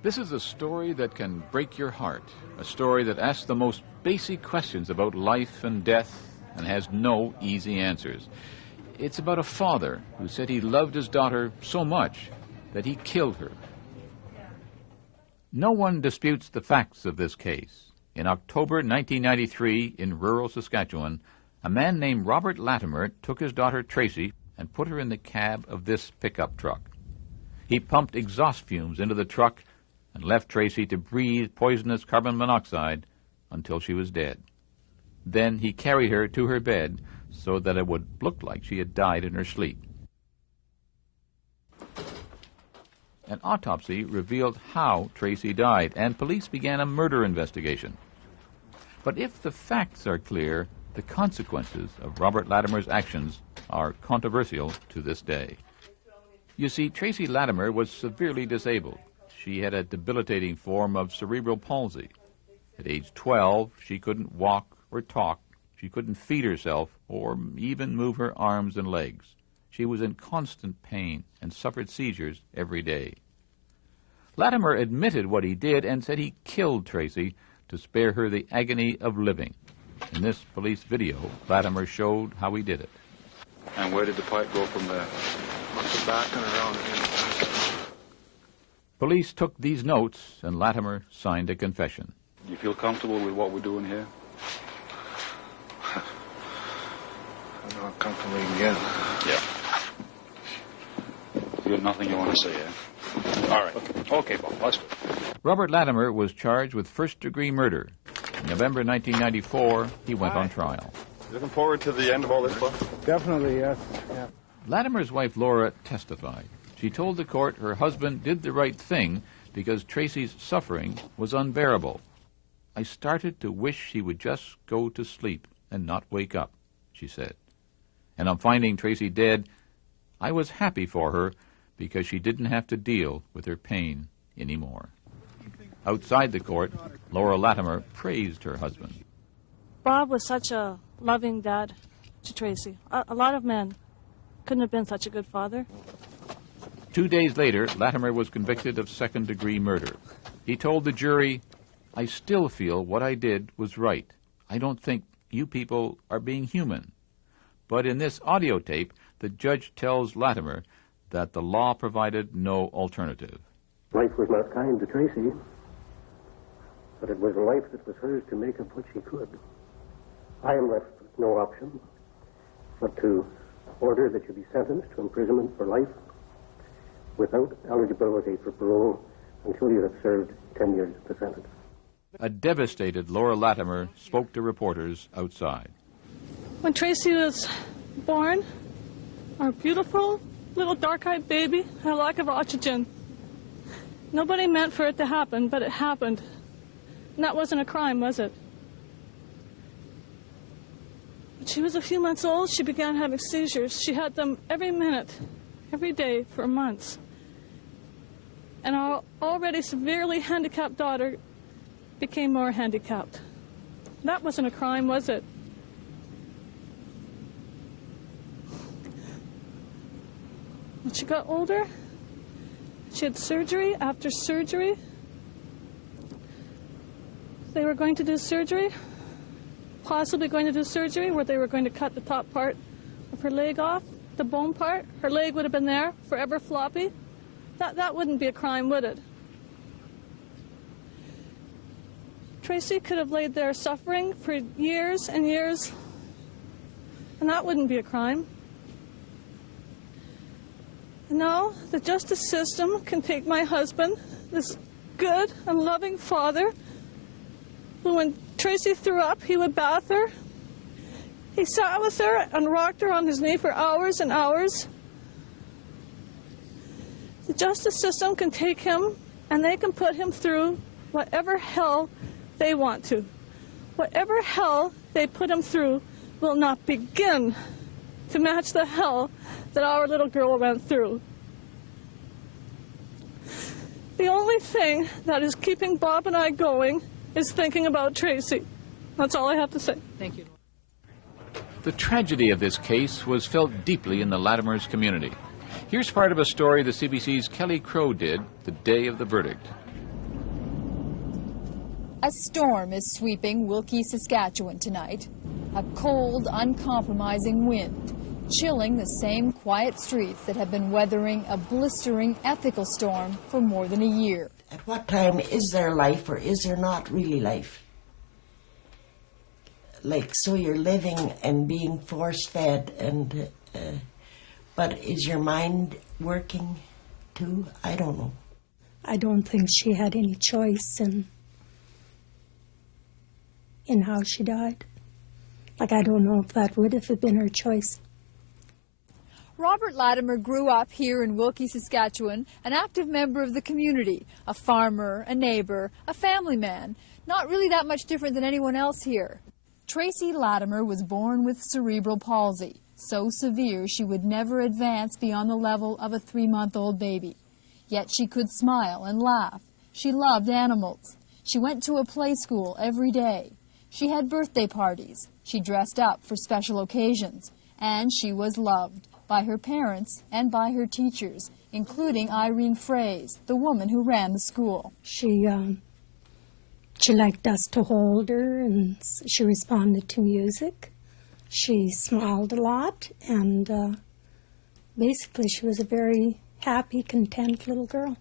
This is a story that can break your heart, a story that asks the most basic questions about life and death and has no easy answers. It's about a father who said he loved his daughter so much that he killed her. No one disputes the facts of this case. In October 1993, in rural Saskatchewan, a man named Robert Latimer took his daughter Tracy and put her in the cab of this pickup truck. He pumped exhaust fumes into the truck and left Tracy to breathe poisonous carbon monoxide until she was dead. Then he carried her to her bed so that it would look like she had died in her sleep. An autopsy revealed how Tracy died, and police began a murder investigation. But if the facts are clear, the consequences of Robert Latimer's actions are controversial to this day. You see, Tracy Latimer was severely disabled. She had a debilitating form of cerebral palsy. At age 12, she couldn't walk or talk. She couldn't feed herself or even move her arms and legs. She was in constant pain and suffered seizures every day. Latimer admitted what he did and said he killed Tracy to spare her the agony of living. In this police video, Latimer showed how he did it. And where did the pipe go from there? Up the back and around again. Police took these notes and Latimer signed a confession. You feel comfortable with what we're doing here? I'm not comfortable again. Yeah. You got nothing you want to say, eh? All right. Okay, Bob, let's go. Robert Latimer was charged with first-degree murder. In November 1994, he went on trial. Looking forward to the end of all this, Bob? Definitely, yes. Yeah. Latimer's wife, Laura, testified. She told the court her husband did the right thing because Tracy's suffering was unbearable. I started to wish she would just go to sleep and not wake up, she said. And on finding Tracy dead, I was happy for her because she didn't have to deal with her pain anymore. Outside the court, Laura Latimer praised her husband. Bob was such a loving dad to Tracy. A lot of men couldn't have been such a good father. 2 days later, Latimer was convicted of second-degree murder. He told the jury, "I still feel what I did was right. I don't think you people are being human." But in this audio tape, the judge tells Latimer that the law provided no alternative. Life was not kind to Tracy, but it was a life that was hers to make of what she could. I am left with no option but to order that you be sentenced to imprisonment for life without eligibility for parole until you have served 10 years of the sentence. A devastated Laura Latimer spoke to reporters outside. When Tracy was born, our beautiful little dark-eyed baby had a lack of oxygen. Nobody meant for it to happen, but it happened. And that wasn't a crime, was it? When she was a few months old, she began having seizures. She had them every minute, every day for months. And our already severely handicapped daughter became more handicapped. That wasn't a crime, was it? When she got older, she had surgery after surgery. They were going to do surgery, possibly going to do surgery where they were going to cut the top part of her leg off, the bone part. Her leg would have been there, forever floppy. That wouldn't be a crime, would it? Tracy could have laid there suffering for years and years, and that wouldn't be a crime. No, the justice system can take my husband, this good and loving father, who when Tracy threw up, he would bath her. He sat with her and rocked her on his knee for hours and hours. The justice system can take him and they can put him through whatever hell they want to. Whatever hell they put him through will not begin to match the hell that our little girl went through. The only thing that is keeping Bob and I going is thinking about Tracy. That's all I have to say. Thank you. The tragedy of this case was felt deeply in the Latimer's community. Here's part of a story the CBC's Kelly Crow did the day of the verdict. A storm is sweeping Wilkie, Saskatchewan tonight. A cold, uncompromising wind, chilling the same quiet streets that have been weathering a blistering ethical storm for more than a year. At what time is there life or is there not really life? Like, so you're living and being force-fed, and but is your mind working too? I don't know. I don't think she had any choice in how she died. Like, I don't know if that would have been her choice. Robert Latimer grew up here in Wilkie, Saskatchewan, an active member of the community, a farmer, a neighbor, a family man, not really that much different than anyone else here. Tracy Latimer was born with cerebral palsy, so severe she would never advance beyond the level of a 3-month-old baby. Yet she could smile and laugh. She loved animals. She went to a play school every day. She had birthday parties. She dressed up for special occasions. And she was loved by her parents and by her teachers, including Irene Fraze, the woman who ran the school. She liked us to hold her, and she responded to music. She smiled a lot, and basically she was a very happy, content little girl.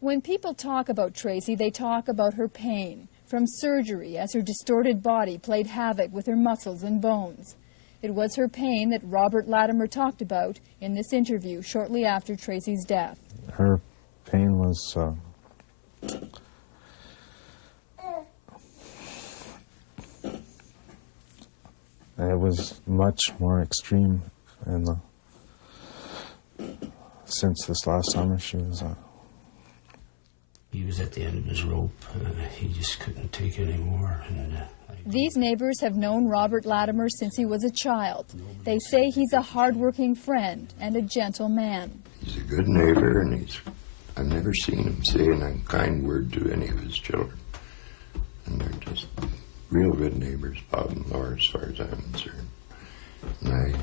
When people talk about Tracy, they talk about her pain from surgery as her distorted body played havoc with her muscles and bones. It was her pain that Robert Latimer talked about in this interview shortly after Tracy's death. Her pain was it was much more extreme since this last summer. He was at the end of his rope. He just couldn't take it anymore. These neighbors have known Robert Latimer since he was a child. They say he's a hard-working friend and a gentle man. He's a good neighbor, and I've never seen him say an unkind word to any of his children. And they're just real good neighbors, Bob and Laura, as far as I'm concerned. And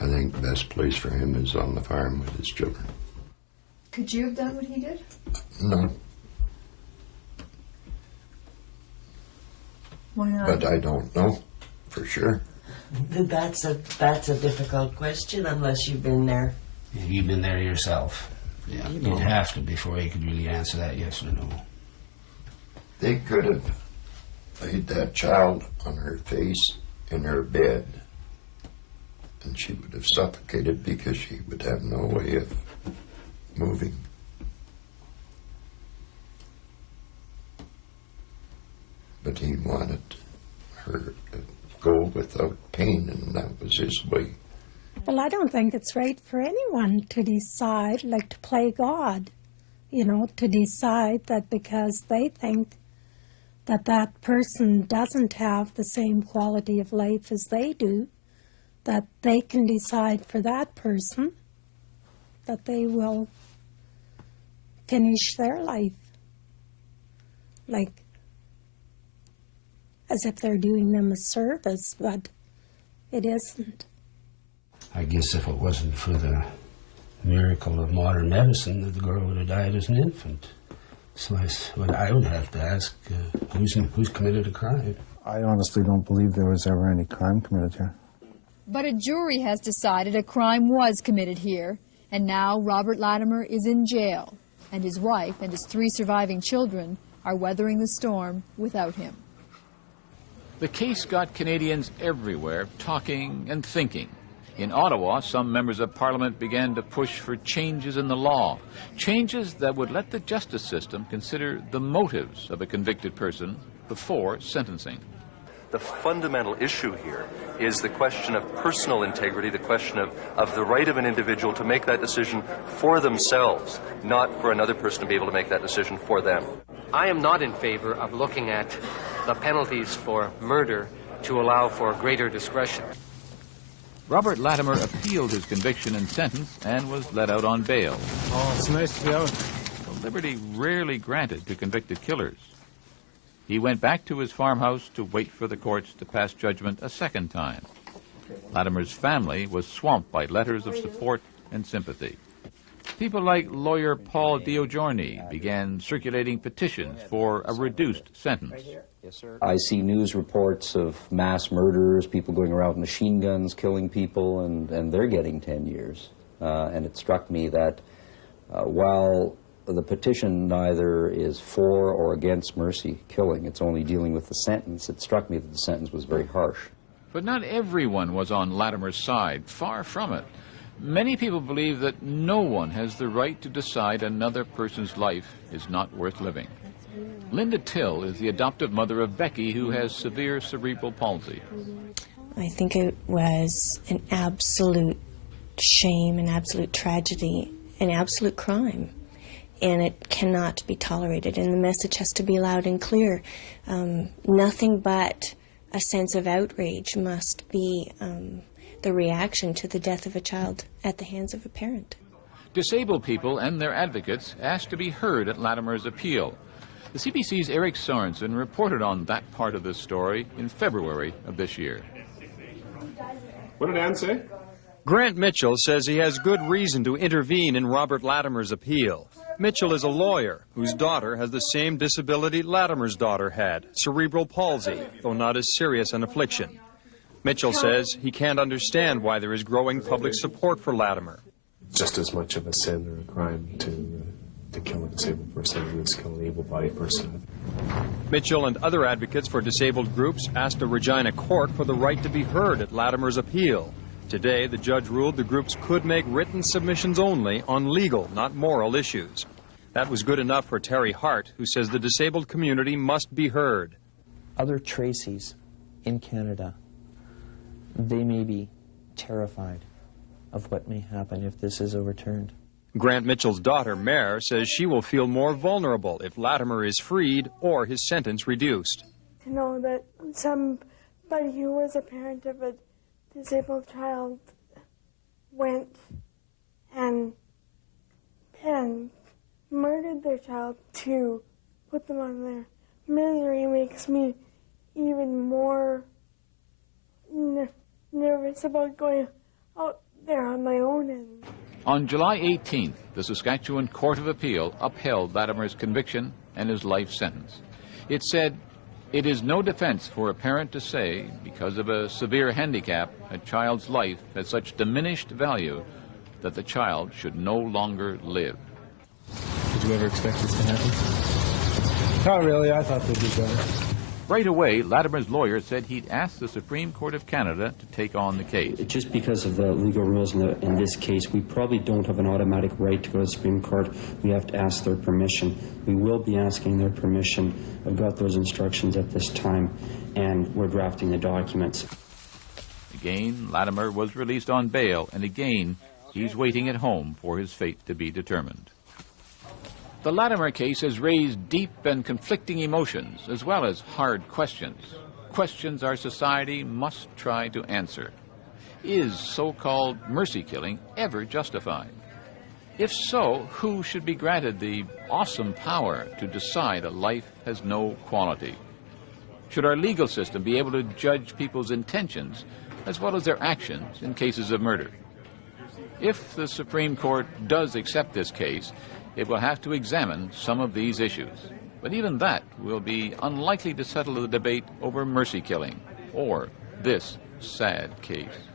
I think the best place for him is on the farm with his children. Could you have done what he did? No. Why not? But I don't know for sure. That's a difficult question unless you've been there. You've been there yourself. Yeah, you'd have to before you could really answer that yes or no. They could have laid that child on her face in her bed, and she would have suffocated because she would have no way of moving. But he wanted her to go without pain, and that was his way. Well, I don't think it's right for anyone to decide, like to play God, to decide that because they think that that person doesn't have the same quality of life as they do, that they can decide for that person that they will finish their life, like as if they're doing them a service, but it isn't. I guess if it wasn't for the miracle of modern medicine, that the girl would have died as an infant. So I would have to ask, who's committed a crime? I honestly don't believe there was ever any crime committed here. But a jury has decided a crime was committed here, and now Robert Latimer is in jail, and his wife and his 3 surviving children are weathering the storm without him. The case got Canadians everywhere talking and thinking. In Ottawa, some members of Parliament began to push for changes in the law, changes that would let the justice system consider the motives of a convicted person before sentencing. The fundamental issue here is the question of personal integrity, the question of the right of an individual to make that decision for themselves, not for another person to be able to make that decision for them. I am not in favor of looking at the penalties for murder to allow for greater discretion. Robert Latimer appealed his conviction and sentence and was let out on bail. Oh, it's nice to be out. A liberty rarely granted to convicted killers. He went back to his farmhouse to wait for the courts to pass judgment a second time. Latimer's family was swamped by letters of support and sympathy. People like lawyer Paul Dioggiorni began circulating petitions for a reduced sentence. I see news reports of mass murderers, people going around with machine guns, killing people, and they're getting 10 years. And it struck me that while the petition neither is for or against mercy killing, it's only dealing with the sentence, it struck me that the sentence was very harsh. But not everyone was on Latimer's side, far from it. Many people believe that no one has the right to decide another person's life is not worth living. Linda Till is the adoptive mother of Becky, who has severe cerebral palsy. I think it was an absolute shame, an absolute tragedy, an absolute crime. And it cannot be tolerated, and the message has to be loud and clear. Nothing but a sense of outrage must be the reaction to the death of a child at the hands of a parent. Disabled people and their advocates asked to be heard at Latimer's appeal. The CBC's Eric Sorensen reported on that part of this story in February of this year. What did Ann say? Grant Mitchell says he has good reason to intervene in Robert Latimer's appeal. Mitchell is a lawyer whose daughter has the same disability Latimer's daughter had, cerebral palsy, though not as serious an affliction. Mitchell says he can't understand why there is growing public support for Latimer. Just as much of a sin or a crime to kill a disabled person as kill an able-bodied person. Mitchell and other advocates for disabled groups asked the Regina court for the right to be heard at Latimer's appeal. Today, the judge ruled the groups could make written submissions only on legal, not moral issues. That was good enough for Terry Hart, who says the disabled community must be heard. Other Tracys in Canada, they may be terrified of what may happen if this is overturned. Grant Mitchell's daughter, Mare, says she will feel more vulnerable if Latimer is freed or his sentence reduced. To know that somebody who was a parent of a disabled child went and murdered their child to put them on their misery makes me even more nervous about going out there on my own. On July 18th, the Saskatchewan Court of Appeal upheld Latimer's conviction and his life sentence. It said, "It is no defense for a parent to say, because of a severe handicap, a child's life has such diminished value that the child should no longer live." Did you ever expect this to happen? Not really. I thought they'd be better. Right away, Latimer's lawyer said he'd asked the Supreme Court of Canada to take on the case. Just because of the legal rules in this case, we probably don't have an automatic right to go to the Supreme Court. We have to ask their permission. We will be asking their permission. I've got those instructions at this time, and we're drafting the documents. Again, Latimer was released on bail, and again, he's waiting at home for his fate to be determined. The Latimer case has raised deep and conflicting emotions, as well as hard questions. Questions our society must try to answer. Is so-called mercy killing ever justified? If so, who should be granted the awesome power to decide a life has no quality? Should our legal system be able to judge people's intentions as well as their actions in cases of murder? If the Supreme Court does accept this case, it will have to examine some of these issues. But even that will be unlikely to settle the debate over mercy killing or this sad case.